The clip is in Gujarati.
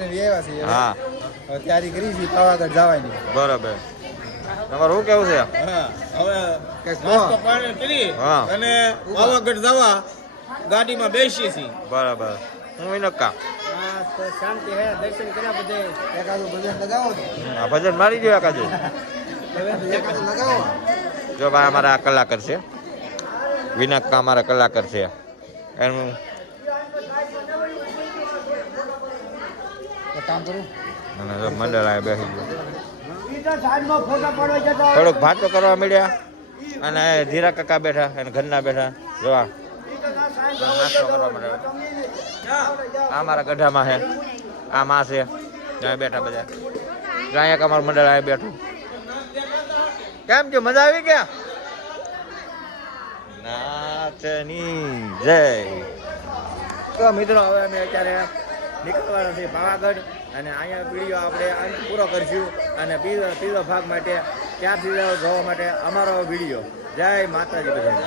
છોકરીને આવ્યા છીએ હા હવે તૈયારી કરી છે પાવાગઢ જવાની બરાબર તમારું શું કેવું છે હા હવે કંઈક નાસ્તો પાણી કરી હા. અને પાવાગઢ જવા ગાડીમાં બેસી છીએ બરાબર હું વિનક્કા શાંતિ હે દર્શન કર્યા બધે એકાદું ભજન લગાવો ને આ ભજન મારી ગયો કાજે એકાદું લગાવો જો ભાઈ અમારા આ કલાકાર છે વિનક્કા અમારા કલાકાર છે એનું કામ કરું અને જો મંડળ આ બેસી ગયું થોડુંક ભાતો કરવા મળ્યા અને ધીરા કાકા બેઠા અને ઘરના બેઠા જોવા નાસ્તો કરવા મળ્યા આ મારા ગઢામાં છે આ માં છે ત્યાં બેઠા બધા ત્યાં એક અમારું મંડળ આ બેઠું કેમ છે મજા આવી ગયા નાચની જય તો મિત્રો હવે અમે અત્યારે નીકળવાના છીએ પાવાગઢ અને અહીંયા વિડીયો આપણે અંત પૂરો કરીશું અને ત્રીજો ભાગ માટે ત્યારથી જોવા માટે અમારો વિડીયો જય માતાજી બધાને